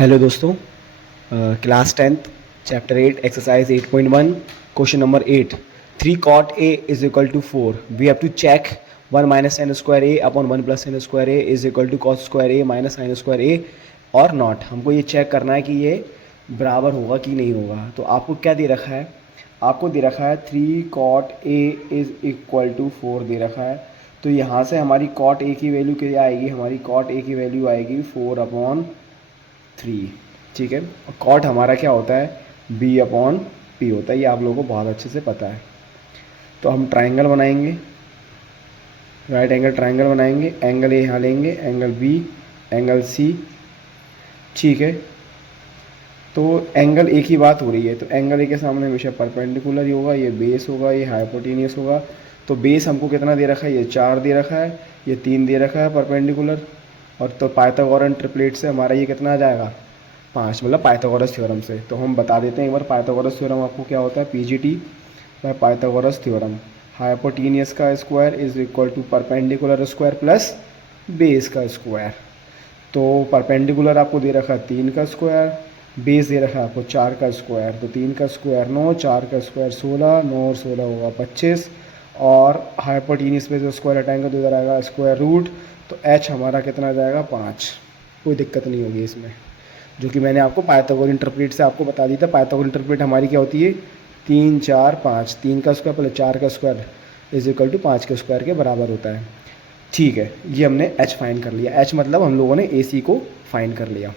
Hello दोस्तों, class 10th chapter 8 exercise 8.1 question number 8 3 cot a is equal to 4 we have to check 1 minus sin square a upon 1 plus sin square a is equal to cos square a minus sin square a और not. हमको ये check करना है कि ये बराबर होगा कि नहीं होगा। तो आपको क्या दे रखा है? आपको दे रखा है 3 cot a is equal to 4 दे रखा है। तो यहाँ से हमारी cot a की वैल्यू क्या आएगी? हमारी cot a की वैल्यू आएगी 4/3। ठीक है। और कॉट हमारा क्या होता है? B/P होता है। ये आप लोगों को बहुत अच्छे से पता है। तो हम ट्राइंगल बनाएंगे, राइट एंगल ट्राइंगल बनाएंगे। एंगल ए यहाँ लेंगे, एंगल बी, एंगल सी। ठीक है। तो एंगल ए की बात हो रही है, तो एंगल ए के सामने हमेशा परपेंडिकुलर ही होगा। ये बेस होगा, ये हाइपोटेनियस होगा। तो बेस हमको कितना दे रखा है? ये 4 दे रखा है, ये 3 दे रखा है परपेंडिकुलर। और तो पाइथागोरन ट्रिपलेट से हमारा ये कितना आ जाएगा? 5, मतलब पाइथागोरस थ्योरम से। तो हम बता देते हैं एक बार, पाइथागोरस थ्योरम आपको क्या होता है? PGT by Pythagoras theorem. Hypotenuse का square is equal to perpendicular square plus base का स्क्वायर। तो परपेंडिकुलर आपको दे रखा है 3 का स्क्वायर, बेस दे रखा है आपको 4 का स्क्वायर। तो 3 का स्क्वायर 9, 4 का स्क्वायर 16, 9 और 16 होगा 25। और हाइपोटेनियस पे जो स्क्वायर हटाएंगे तो इधर आएगा स्क्वायर रूट। तो एच हमारा कितना आ जाएगा? 5। कोई दिक्कत नहीं होगी इसमें, जो कि मैंने आपको पाइथागोरन इंटरप्रेट से आपको बता दी था। पाइथागोरन इंटरप्रेट हमारी क्या होती है? 3 4 5, 3 का स्क्वायर प्लस 4 का स्क्वायर इज इक्वल टू 5 के स्क्वायर के बराबर होता है। ठीक है, ये हमने एच फाइंड कर लिया। एच मतलब हम लोगों ने ए सी को फाइंड कर लिया।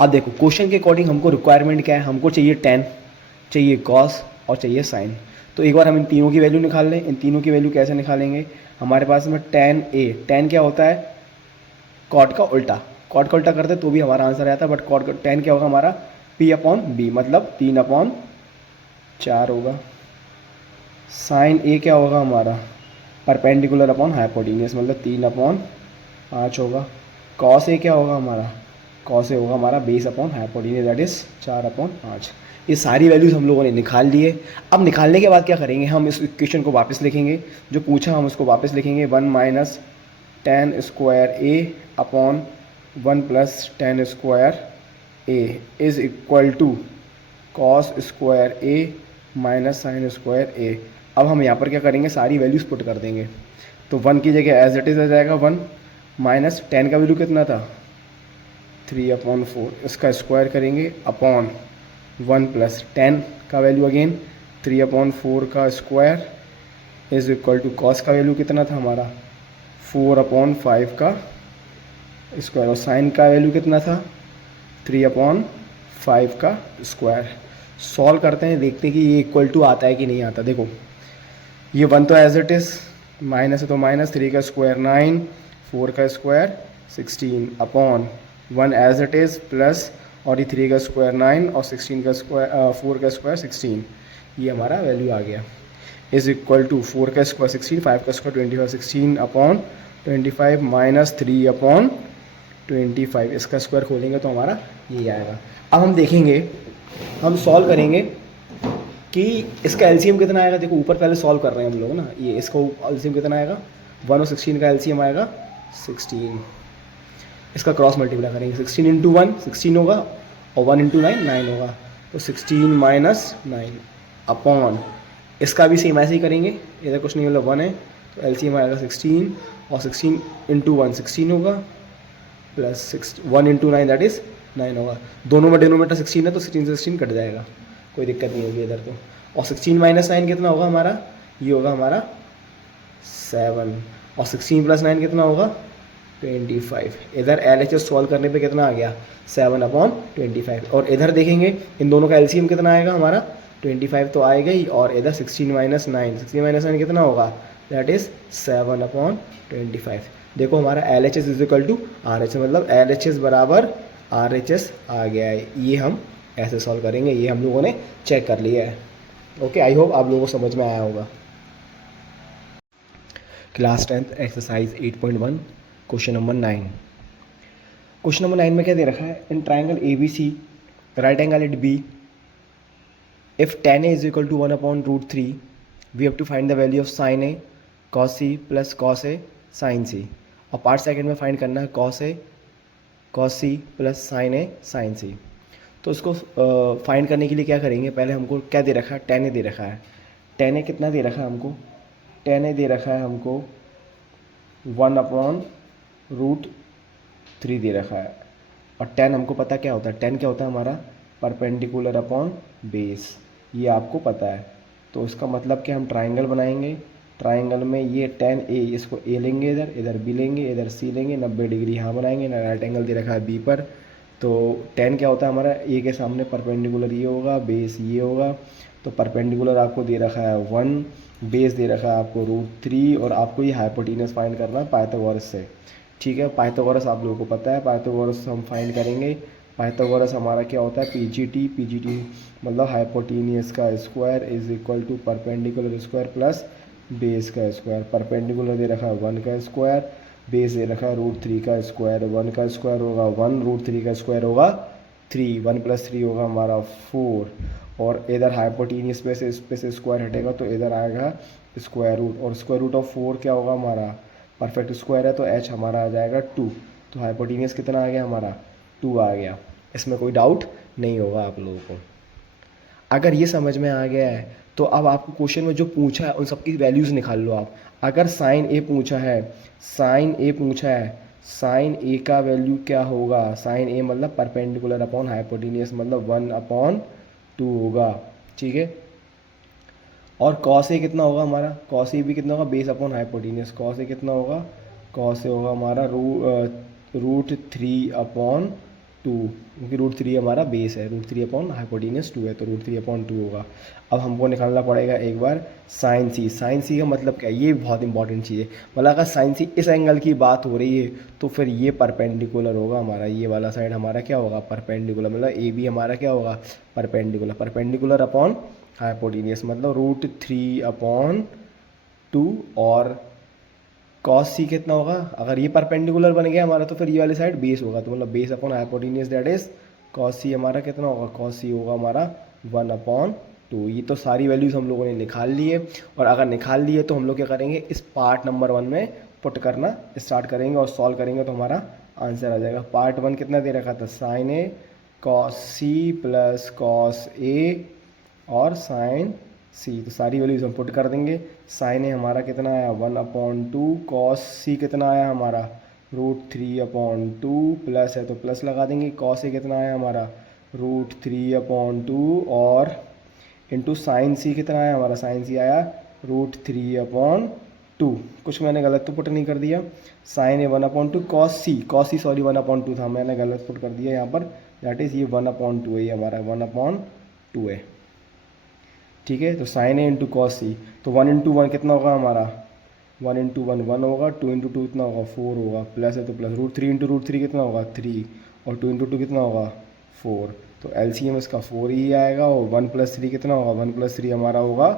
अब देखो क्वेश्चन के अकॉर्डिंग हमको रिक्वायरमेंट क्या है? हमको चाहिए tan, चाहिए cos और चाहिए sin। तो एक बार हम इन तीनों की वैल्यू निकाल लें। इन तीनों की वैल्यू कैसे निकालेंगे? हमारे पास में tan a, tan क्या होता है? कॉट का उल्टा। कॉट का उल्टा करते तो भी हमारा आंसर आता है, बट कॉट का tan क्या होगा हमारा? P/B, मतलब 3/4 होगा। साइन a क्या होगा हमारा? परपेंडिकुलर अपॉन हाइपोटेनियस, मतलब 3/5 होगा। कॉस a क्या होगा हमारा? कॉस a होगा हमारा base upon hypotenuse, that is 4/5। ये सारी वैल्यूज हम लोगों ने निकाल लिए। अब निकालने के बाद क्या करेंगे? हम इस इक्वेशन को वापस लिखेंगे, जो पूछा हम उसको वापस लिखेंगे। 1 minus tan square a upon 1 plus tan square a is equal to cos square a minus sine square a। अब हम यहाँ पर क्या करेंगे? सारी वैल्यूज पुट कर देंगे। तो 1 की जगह एज इट इज आ जाएगा 1 माइनस tan का वैल्यू कितना था? 3/4। इसका स्क्वायर करेंगे अपॉन 1 प्लस tan का वैल्यू अगेन 3/4 का square is equal to cos का वैल्यू कितना था हमारा? 4/5 का स्क्वायर। और साइन का वैल्यू कितना था? 3/5 का स्क्वायर। सॉल्व करते हैं, देखते हैं कि ये इक्वल टू आता है कि नहीं आता। देखो ये 1 तो एज इट इज़, माइनस है तो माइनस, 3 का स्क्वायर 9, 4 का square 16 upon 1 as it is plus, और ये 3 का स्क्वायर 9 और 16 का स्क्वायर 4 का स्क्वायर 16। ये हमारा वैल्यू आ गया। इज इक्वल टू 4 का स्क्वायर 16, 5 का स्क्वायर 25, 16 अपॉन 25 माइनस 3/25। इसका स्क्वायर खोलेंगे तो हमारा ये आएगा। अब हम देखेंगे, हम सॉल्व करेंगे कि इसका एलसीएम कितना आएगा। देखो ऊपर पहले सॉल्व कर रहे हैं हम लोग ना, ये इसका एलसीएम कितना आएगा? 1 और 16 का एलसीएम आएगा 16। इसका क्रॉस मल्टीप्लाई करेंगे, 16 इंटू 1 16 होगा और 1 इंटू 9 9 होगा। तो 16 माइनस 9 अपॉन, इसका भी सेम ऐसे ही करेंगे। इधर कुछ नहीं, मतलब 1 है तो एलसीएम आएगा 16, और 16 इंटू 1 16 होगा प्लस 1 इंटू 9 दैट इज़ 9 होगा। दोनों में डिनोमीटर 16 है तो 16 से 16 कट जाएगा, कोई दिक्कत नहीं होगी इधर तो। और 16 माइनस 9 कितना होगा हमारा? ये होगा हमारा 7, और 16 प्लस 9 कितना होगा? 25। इधर LHS सॉल्व करने पे कितना आ गया? 7/25। और इधर देखेंगे इन दोनों का एलसीएम कितना आएगा हमारा? 25 तो आएगा ही, और इधर 16 माइनस 9 कितना होगा? That is 7/25। देखो हमारा LHS is equal to RHS, मतलब LHS बराबर RHS आ गया है। ये हम ऐसे सॉल्व करेंगे, ये हम लोगों ने चेक कर लिया है। ओके, आई होप आप लोगों को समझ में आया होगा। Class 10th exercise 8.1 question number 9। Question number 9 में क्या दे रखा है? In triangle ABC right angle at B, if tan A is equal to 1/√3 we have to find the value of sin A cos C plus cos A sin C। और part second में find करना है cos A cos C plus sine A sine C. तो उसको find करने के लिए क्या करेंगे, पहले हमको क्या दे रखा है, टेन ए दे रखा है। टेन ए कितना दे रखा है हमको, टेन ए दे रखा है हमको 1/√3 दे रखा है। और टेन हमको पता क्या होता है, टेन क्या होता है हमारा, परपेंडिकुलर अपॉन बेस, ये आपको पता है। तो उसका मतलब कि हम ट्राइंगल बनाएंगे, ट्राइंगल में ये टेन ए, इसको ए लेंगे, इधर इधर बी लेंगे, इधर सी लेंगे, 90 डिग्री यहाँ बनाएंगे, राइट एंगल दे रखा है बी पर। तो टेन क्या होता है हमारा, ए के सामने परपेंडिकुलर ये होगा, बेस ये होगा। तो परपेंडिकुलर आपको दे रखा है 1, बेस दे रखा है आपको √3, और आपको ये हाइपोटेनस फाइंड करना है पाइथागोरस से। ठीक है, पाइथागोरस आप लोगों को पता है, पाइथागोरस हम फाइंड करेंगे। पाइथागोरस हमारा क्या होता है, पीजीटी मतलब हाइपोटेनियस का square is equal to perpendicular square plus base का स्क्वायर। परपेंडिकुलर दे रखा है 1 का स्क्वायर, बेस दे रखा है √3 का स्क्वायर। 1 का स्क्वायर होगा 1, √3 का स्क्वायर होगा 3, 1 + 3 होगा हमारा 4। और इधर हाइपोटेनियस पे से इस पे से स्क्वायर हटेगा तो इधर आएगा स्क्वायर रूट, और स्क्वायर रूट ऑफ 4 क्या होगा हमारा, परफेक्ट स्क्वायर है तो h हमारा आ जाएगा 2। तो हाइपोटेनियस कितना आ गया हमारा, 2 आ गया। इसमें कोई डाउट नहीं होगा आप लोगों को। अगर ये समझ में आ गया है तो अब आपको क्वेश्चन में जो पूछा है उन सबकी वैल्यूज़ निकाल लो आप। अगर साइन ए पूछा है, साइन ए का वैल्यू क्या होगा, साइन ए मतलब परपेंडिकुलर अपॉन हाइपोटेनियस मतलब 1/2 होगा। ठीक है, और कॉस ए कितना होगा हमारा, कॉस ए भी कितना होगा, base upon hypotenuse. Cos A कितना होगा, कॉस ए होगा हमारा √3/2, क्योंकि √3 हमारा बेस है, √3 हाइपोटेनियस 2 है, तो √3/2 होगा। अब हमको निकालना पड़ेगा एक बार साइन सी। साइन सी का मतलब क्या है, ये बहुत इंपॉर्टेंट चीज़ है। मतलब अगर साइन सी इस एंगल की बात हो रही है तो फिर ये परपेंडिकुलर होगा हमारा, ये वाला साइड हमारा क्या होगा, परपेंडिकुलर, मतलब ए बी हमारा क्या होगा, परपेंडिकुलर। परपेंडिकुलर अपॉन हाइपोटेनियस मतलब √3/2, और कॉस सी कितना होगा, अगर ये परपेंडिकुलर बन गया हमारा तो फिर ये वाली साइड बेस होगा, तो मतलब base upon hypotenuse that is cos C हमारा कितना होगा, कॉस सी होगा हमारा 1/2। ये तो सारी वैल्यूज़ हम लोगों ने निकाल ली है, और अगर निकाल ली है तो हम लोग क्या करेंगे, इस पार्ट नंबर 1 में पुट करना स्टार्ट करेंगे और सॉल्व करेंगे तो हमारा आंसर आ जाएगा। पार्ट 1 कितना दे रखा था, sign A cos C plus cos A और साइन सी, तो सारी वैल्यूज हम पुट कर देंगे। साइन ए हमारा कितना आया 1/2, कॉस सी कितना आया हमारा √3/2, प्लस है तो प्लस लगा देंगे। कॉस ए कितना आया हमारा √3/2, और इंटू साइन सी कितना आया हमारा, साइन सी आया √3/2। कुछ मैंने गलत तो पुट नहीं कर दिया। साइन ए 1/2, कॉस सी सॉरी 1/2 था, मैंने गलत पुट कर दिया यहाँ पर, दैट इज़ ये 1/2 है, ये हमारा 1/2 है। ठीक है, तो साइन ए इंटू कॉस सी, तो 1 × 1 कितना होगा हमारा, 1 × 1 1 होगा, 2 × 2 कितना होगा 4 होगा, प्लस है तो प्लस, √3 × √3 कितना होगा 3, और 2 × 2 कितना होगा 4, तो एलसीएम इसका 4 ही आएगा। और 1 + 3 कितना होगा, 1 + 3 हमारा होगा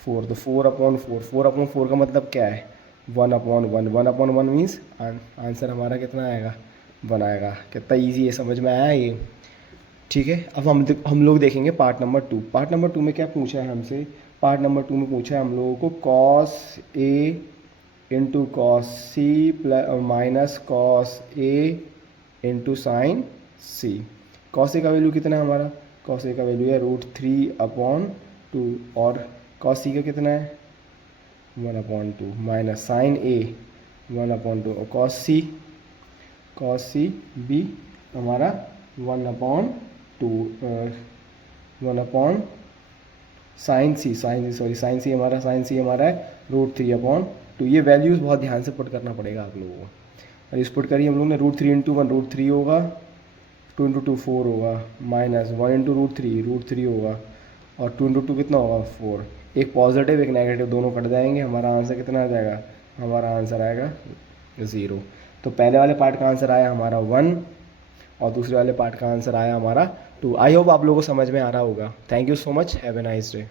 4, तो 4/4 का मतलब क्या है 1/1, 1/1 मीन्स आंसर हमारा कितना आएगा 1 आएगा। कितना ईजी है, समझ में आया ये। ठीक है, अब हम लोग देखेंगे पार्ट नंबर 2। पार्ट नंबर 2 में क्या पूछा है हमसे, पार्ट नंबर 2 में पूछा है हम लोगों को cos A into cos C minus cos A into sine C. Cos A का वैल्यू कितना है हमारा, कॉस ए का वैल्यू है √3/2, और कॉस सी का कितना है 1/2, माइनस साइन ए 1/2, और कॉस सी भी हमारा 1/2, 1 साइन सी हमारा है √3/2। ये वैल्यूज़ बहुत ध्यान से पुट करना पड़ेगा आप लोगों को। और इस पुट करिए हम लोग ने, √3 × 1 √3 होगा, 2 × 2 4 होगा, माइनस 1 × √3 होगा, और 2 × 2 कितना होगा 4। एक पॉजिटिव एक नेगेटिव दोनों कट जाएंगे, हमारा आंसर कितना आ जाएगा, हमारा आंसर आएगा 0। तो पहले वाले पार्ट का आंसर आया हमारा 1, और दूसरे वाले पार्ट का आंसर आया हमारा 2। आई होप आप लोगों को समझ में आ रहा होगा। Thank you so much, have a nice day.